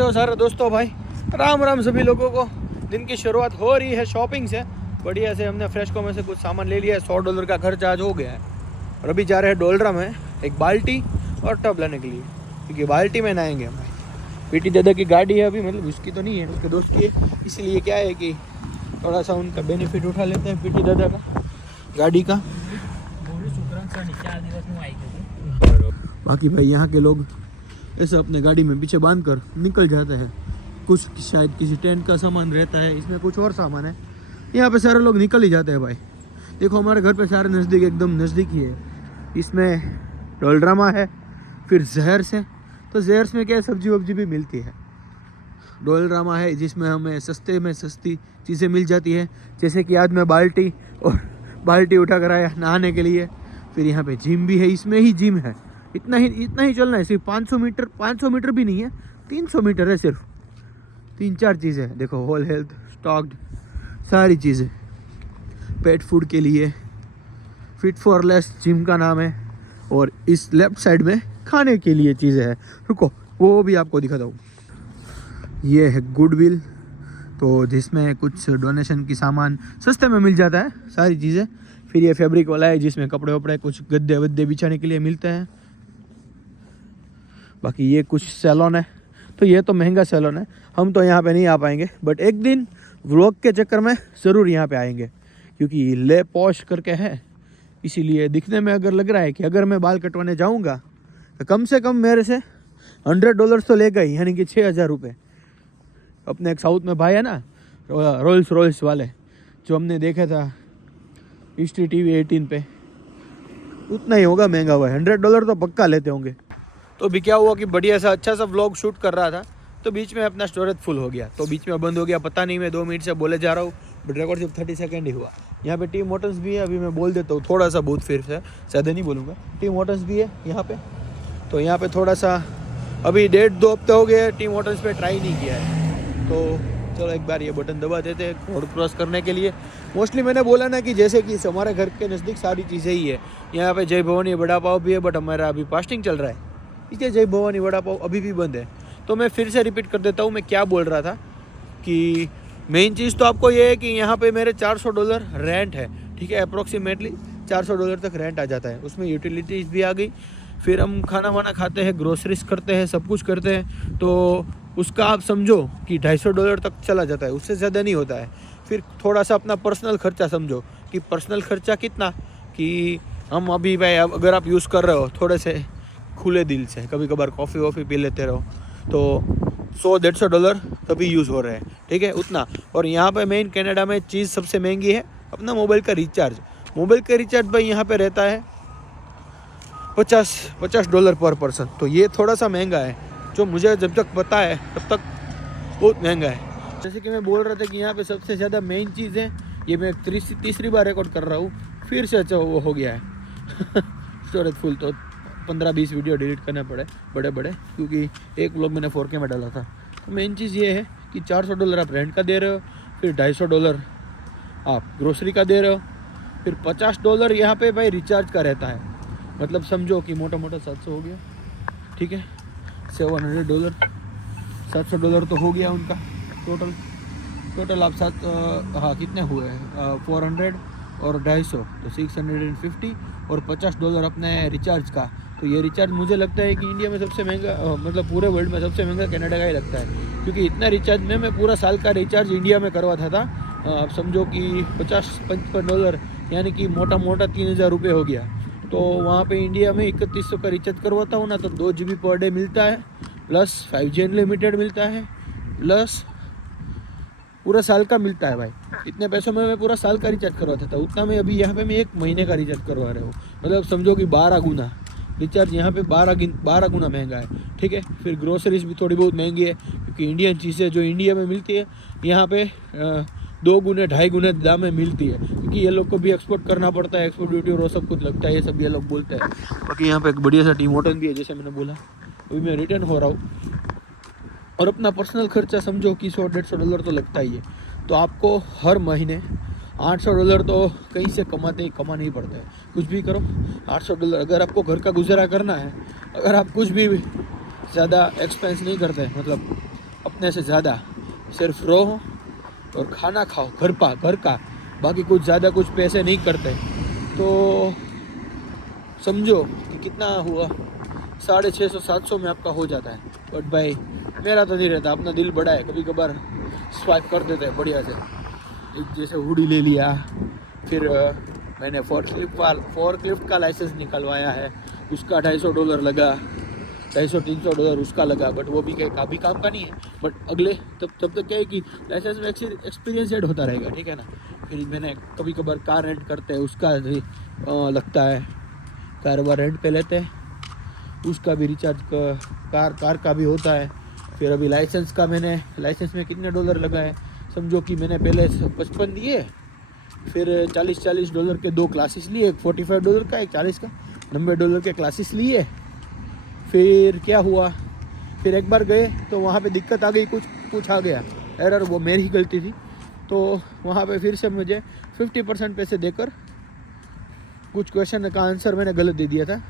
कैसे हो सारे दोस्तों भाई। राम राम सभी लोगों को। दिन की शुरुआत हो रही है शॉपिंग से। बढ़िया से हमने फ्रेशको में से कुछ सामान ले लिया है। $100 का खर्च आज हो गया है और अभी जा रहे हैं डोलरा में एक बाल्टी और टब लेने के लिए, क्योंकि बाल्टी में नहाएंगे हम। पीटी दादा की गाड़ी है अभी, मतलब उसकी तो नहीं है, उसके दोस्त की है। इसलिए क्या है कि थोड़ा सा उनका बेनिफिट उठा लेते हैं पीटी दादा का गाड़ी का। बाकी भाई यहाँ के लोग ऐसे अपने गाड़ी में पीछे बांध कर निकल जाते हैं। कुछ शायद किसी टेंट का सामान रहता है, इसमें कुछ और सामान है। यहाँ पे सारे लोग निकल ही जाते हैं भाई। देखो हमारे घर पे सारे नज़दीक, एकदम नज़दीक ही है। इसमें डोलड्रामा है, फिर जहर्स है। तो जहर्स में क्या है, सब्जी वब्जी भी मिलती है। डोलड्रामा है जिसमें हमें सस्ते में सस्ती चीज़ें मिल जाती है, जैसे कि आज मैं बाल्टी उठा कर आया नहाने के लिए। फिर यहाँ पे जिम भी है, इसमें ही जिम है। इतना ही चलना है, सिर्फ 500 मीटर भी नहीं है, 300 मीटर है सिर्फ। 3-4 चीज़ें हैं देखो, होल हेल्थ, स्टॉक्ड, सारी चीज़ें। पेट फूड के लिए फिट फॉर लेस जिम का नाम है। और इस लेफ्ट साइड में खाने के लिए चीज़ें हैं। रुको वो भी आपको दिखाता हूँ। ये है गुडविल, तो जिसमें कुछ डोनेशन की सामान सस्ते में मिल जाता है सारी चीज़ें। फिर ये फैब्रिक वाला है जिसमें कपड़े वपड़े कुछ गद्दे वद्दे बिछाने के लिए मिलते हैं। बाकी ये कुछ सैलून है, तो ये तो महंगा सैलून है, हम तो यहाँ पे नहीं आ पाएंगे। बट एक दिन व्लॉग के चक्कर में ज़रूर यहाँ पे आएंगे, क्योंकि ले पॉश करके है। इसीलिए दिखने में अगर लग रहा है कि अगर मैं बाल कटवाने जाऊँगा तो कम से कम मेरे से $100 तो लेगा ही, यानी कि 6,000 रुपये। अपने एक साउथ में भाई है ना, रोल्स वाले, जो हमने देखा था हिस्ट्री TV 18 पे, उतना ही होगा महंगा हुआ है। $100 तो पक्का लेते होंगे। तो अभी क्या हुआ कि बढ़िया सा अच्छा सा व्लॉग शूट कर रहा था, तो बीच में अपना स्टोरेज फुल हो गया, तो बीच में बंद हो गया। पता नहीं, मैं 2 मिनट से बोले जा रहा हूँ, बट रिकॉर्ड सिर्फ 30 सेकेंड ही हुआ। यहाँ पे टीम मोटर्स भी है, अभी मैं बोल देता हूँ थोड़ा सा, बहुत फिर से ज़्यादा नहीं बोलूँगा। टीम मोटर्स भी है यहाँ पे, तो यहाँ पे थोड़ा सा अभी 1.5-2 हफ्ते हो गए टीम मोटर्स पे ट्राई नहीं किया है। तो चलो एक बार ये बटन दबा देते हैं रोड क्रॉस करने के लिए। मोस्टली मैंने बोला ना कि जैसे कि हमारे घर के नज़दीक सारी चीज़ें ही है। यहाँ पे जय भवानी वड़ा पाव भी है, बट हमारा अभी फास्टिंग चल रहा है, इसलिए जय भवानी वड़ा पाव अभी भी बंद है। तो मैं फिर से रिपीट कर देता हूँ, मैं क्या बोल रहा था कि मेन चीज़ तो आपको ये है कि यहाँ पे मेरे $400 रेंट है, ठीक है। अप्रोक्सीमेटली $400 तक रेंट आ जाता है, उसमें यूटिलिटीज़ भी आ गई। फिर हम खाना वाना खाते हैं, ग्रोसरीज करते हैं, सब कुछ करते हैं, तो उसका आप समझो कि $250 तक चला जाता है, उससे ज़्यादा नहीं होता है। फिर थोड़ा सा अपना पर्सनल खर्चा समझो कि पर्सनल खर्चा कितना, कि हम अभी भाई अगर आप यूज़ कर रहे हो थोड़े से खुले दिल से, कभी कभार कॉफ़ी वॉफ़ी पी लेते रहो, तो $100-150 तभी यूज़ हो रहे हैं, ठीक है, उतना। और यहाँ पे मेन कनाडा में चीज़ सबसे महंगी है अपना मोबाइल का रिचार्ज भाई यहाँ पे रहता है $50 पर पर्सन। तो ये थोड़ा सा महंगा है, जो मुझे जब तक पता है तब तक बहुत महंगा है। जैसे कि मैं बोल रहा था कि यहाँ पे सबसे ज़्यादा मेन चीज़ है, ये मैं तीसरी बार रिकॉर्ड कर रहा हूँ, फिर से अच्छा वो हो गया है स्टोरेज फुल, तो 15-20 वीडियो डिलीट करने पड़े बड़े, क्योंकि एक व्लॉग मैंने 4K में डाला था। तो मेन चीज़ ये है कि $400 आप रेंट का दे रहे हो, फिर $250 आप ग्रोसरी का दे रहे हो, फिर $50 यहाँ पे भाई रिचार्ज का रहता है। मतलब समझो कि मोटा 700 हो गया, ठीक है। $700 $700 तो हो गया उनका टोटल आप कितने हुए हैं, 400 और 250, तो 650 और $50 अपने रिचार्ज का। तो ये रिचार्ज मुझे लगता है कि इंडिया में सबसे महंगा, मतलब पूरे वर्ल्ड में सबसे महंगा कनाडा का ही लगता है, क्योंकि इतना रिचार्ज में मैं पूरा साल का रिचार्ज इंडिया में करवाता था। आप समझो कि $50-55, यानी कि मोटा 3,000 रुपये हो गया। तो वहाँ पे इंडिया में 3100 का रिचार्ज करवाता हूँ ना, तो 2 GB पर डे मिलता है, प्लस 5G अनलिमिटेड मिलता है, प्लस पूरा साल का मिलता है भाई। इतने पैसों में मैं पूरा साल का रिचार्ज करवाता था, उतना मैं अभी यहाँ पे मैं 1 महीने का रिचार्ज करवा रहा हूँ। मतलब समझो कि 12 गुना रिचार्ज यहाँ पे 12 गुना महंगा है, ठीक है। फिर ग्रोसरीज भी थोड़ी बहुत महंगी है, क्योंकि इंडियन चीज़ें जो इंडिया में मिलती है यहाँ पे 2 गुने 2.5 गुने दाम में मिलती है, क्योंकि ये लोग को भी एक्सपोर्ट करना पड़ता है, एक्सपोर्ट ड्यूटी और वो सब कुछ लगता है, ये सब ये लोग बोलते हैं। बाकी यहाँ पे एक बढ़िया सा टीम होटल भी है, जैसे मैंने बोला। अभी मैं रिटर्न हो रहा हूँ, और अपना पर्सनल खर्चा समझो कि $100-150 तो लगता ही है। तो आपको हर महीने $800 तो कहीं से कमाना ही पड़ता है। कुछ भी करो $800, अगर आपको घर का गुजारा करना है, अगर आप कुछ भी ज़्यादा एक्सपेंस नहीं करते, मतलब अपने से ज़्यादा सिर्फ रहो और खाना खाओ घर का, बाकी कुछ ज़्यादा कुछ पैसे नहीं करते। तो समझो कि कितना हुआ, 650-700 में आपका हो जाता है। बट भाई मेरा तो नहीं रहता, अपना दिल बड़ा है, कभी कभार स्वाइप कर देते हैं बढ़िया से। एक जैसे हुडी ले लिया, फिर मैंने फोर्कलिफ्ट का लाइसेंस निकलवाया है, उसका $250 लगा, $250-300 उसका लगा। बट वो भी काफ़ी काम का नहीं है। बट अगले तब तक क्या है कि लाइसेंस में एक्सपीरियंस ऐड होता रहेगा, ठीक है ना। फिर मैंने कभी कभार कार रेंट करते हैं, उसका लगता है, कार रेंट पे लेते हैं, उसका भी रिचार्ज कार का भी होता है। फिर अभी लाइसेंस में कितने डॉलर लगा है, समझो कि मैंने पहले 55 दिए, फिर $40 के 2 क्लासेस लिए, एक $45 का, एक 40 का, $90 के क्लासेस लिए। फिर क्या हुआ, फिर एक बार गए तो वहाँ पे दिक्कत आ गई, कुछ आ गया एरर, वो मेरी ही गलती थी। तो वहाँ पे फिर से मुझे 50% पैसे देकर, कुछ क्वेश्चन का आंसर मैंने गलत दे दिया था,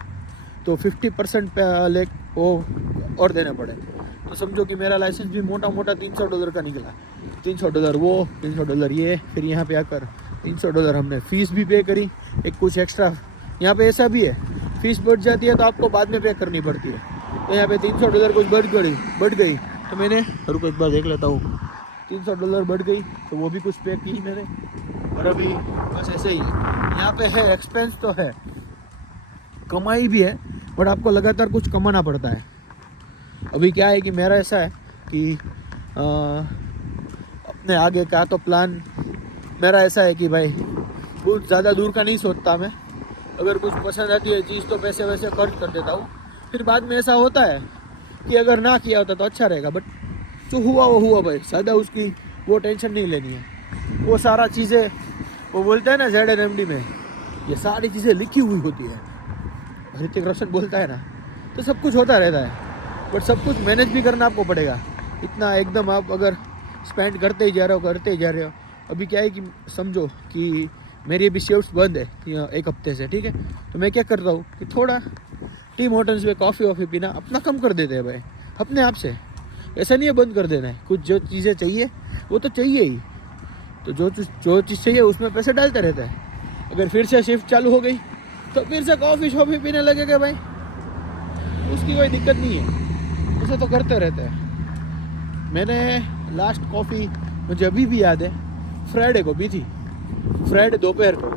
तो 50% पे वो और देने पड़े। तो समझो कि मेरा लाइसेंस भी मोटा $300 का निकला। $300 वो, $300 ये, फिर यहाँ पे आकर $300 हमने फ़ीस भी पे करी। एक कुछ एक्स्ट्रा यहाँ पे ऐसा भी है, फ़ीस बढ़ जाती है तो आपको बाद में पे करनी पड़ती है। तो यहाँ पे $300 कुछ बढ़ गई, तो मैंने रुको एक बार देख लेता हूँ, $300 बढ़ गई तो वो भी कुछ पे की मैंने। और अभी बस ऐसे ही है, यहाँ पे है एक्सपेंस तो है, कमाई भी है, बट आपको लगातार कुछ कमाना पड़ता है। अभी क्या है कि मेरा ऐसा है कि अपने आगे का तो प्लान मेरा ऐसा है कि भाई बहुत ज़्यादा दूर का नहीं सोचता मैं। अगर कुछ पसंद आती है चीज़ तो पैसे वैसे खर्च कर देता हूँ। फिर बाद में ऐसा होता है कि अगर ना किया होता तो अच्छा रहेगा, बट जो हुआ वो हुआ भाई, ज़्यादा उसकी वो टेंशन नहीं लेनी है। वो सारा चीज़ें, वो बोलते हैं ना ZNMD में, ये सारी चीज़ें लिखी हुई होती है, ऋतिक रोशन बोलता है ना, तो सब कुछ होता रहता है, बट सब कुछ मैनेज भी करना आपको पड़ेगा। इतना एकदम आप अगर स्पेंड करते ही जा रहे हो। अभी क्या है कि समझो कि मेरी अभी शिफ्ट्स बंद है 1 हफ्ते से, ठीक है। तो मैं क्या कर रहा हूँ कि थोड़ा टीम होटल्स में कॉफ़ी पीना अपना कम कर देते हैं भाई, अपने आप से। ऐसा नहीं है बंद कर देना है, कुछ जो चीज़ें चाहिए वो तो चाहिए ही, तो जो चीज़ चाहिए उसमें पैसे डालते रहते हैं। अगर फिर से शिफ्ट चालू हो गई तो फिर से कॉफ़ी पीने लगेगा भाई, उसकी कोई दिक्कत नहीं है, उसे तो करते रहते हैं। मैंने लास्ट कॉफ़ी मुझे अभी भी याद है, फ्राइडे को भी थी, फ्राइडे दोपहर को,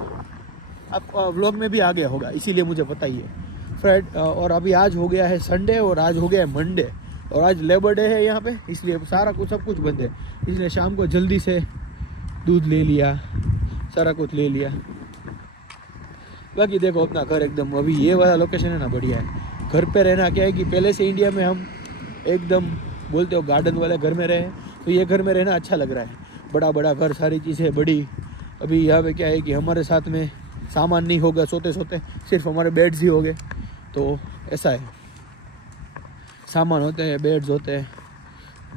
आप व्लॉग में भी आ गया होगा, इसीलिए मुझे पता ही है। और अभी आज हो गया है संडे, और आज हो गया है मंडे, और आज लेबर डे है यहाँ पे, इसलिए सब कुछ बंद है। इसलिए शाम को जल्दी से दूध ले लिया, सारा कुछ ले लिया। बाकी देखो अपना घर एकदम, अभी ये वाला लोकेशन है ना, बढ़िया है। घर पे रहना क्या है कि पहले से इंडिया में हम एकदम बोलते हो गार्डन वाले घर में रहे, तो ये घर में रहना अच्छा लग रहा है। बड़ा घर, सारी चीज़ें बड़ी। अभी यहाँ पे क्या है कि हमारे साथ में सामान नहीं होगा, सोते सिर्फ हमारे बेड्स ही हो गए, तो ऐसा है, सामान होते हैं, बेड्स होते हैं,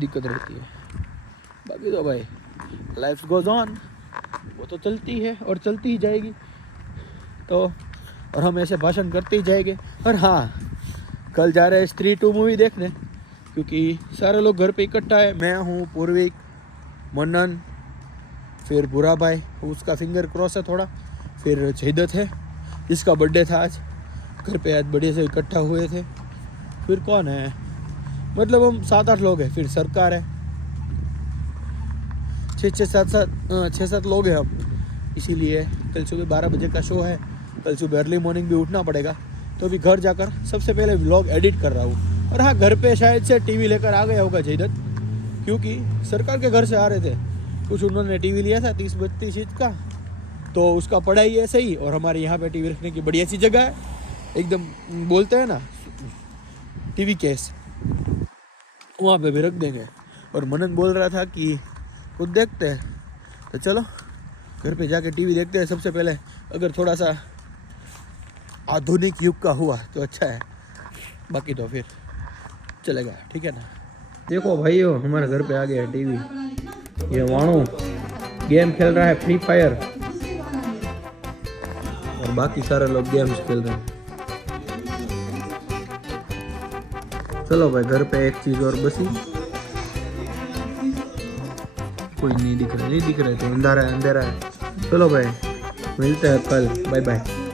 दिक्कत रहती है। बाकी तो भाई लाइफ गोज़ ऑन, वो तो चलती है और चलती ही जाएगी, तो और हम ऐसे भाषण करते ही जाएंगे। और हाँ, कल जा रहे हैं स्त्री 2 मूवी देखने, क्योंकि सारे लोग घर पे इकट्ठा है। मैं हूँ, पूर्विक, मनन, फिर बुरा भाई, उसका फिंगर क्रॉस है थोड़ा, फिर जयदत है जिसका बर्थडे था आज, घर पे आज बढ़िया से इकट्ठा हुए थे। फिर कौन है, मतलब हम 7-8 लोग हैं। फिर सरकार है, 6-7 लोग हैं हम। इसीलिए कल सुबह 12 बजे का शो है, कल सुबह अर्ली मॉर्निंग भी उठना पड़ेगा। तो अभी घर जाकर सबसे पहले व्लॉग एडिट कर रहा हूँ। और हाँ, घर पे शायद से टीवी लेकर आ गया होगा जयदत, क्योंकि सरकार के घर से आ रहे थे कुछ, उन्होंने टीवी लिया था 30-32 इंच का, तो उसका पढ़ाई है सही। और हमारे यहाँ पे टीवी रखने की बढ़िया सी जगह है, एकदम बोलते हैं ना टीवी केस, वहाँ पे भी रख देंगे। और मनन बोल रहा था कि खुद देखते हैं, तो चलो घर पे जाके टीवी देखते हैं सबसे पहले। अगर थोड़ा सा आधुनिक युग का हुआ तो अच्छा है, बाकी तो फिर चलेगा, ठीक है ना। देखो भाइयों, हमारे घर पे आ गया है टीवी। ये वाणु गेम खेल रहा है, फ्री फायर, और बाकी सारे लोग गेम्स खेल रहे हैं। चलो भाई, घर पे एक चीज़ और बसी, कोई नहीं दिख रहा है तो अंधेरा है। चलो भाई, मिलते हैं कल, बाय बाय।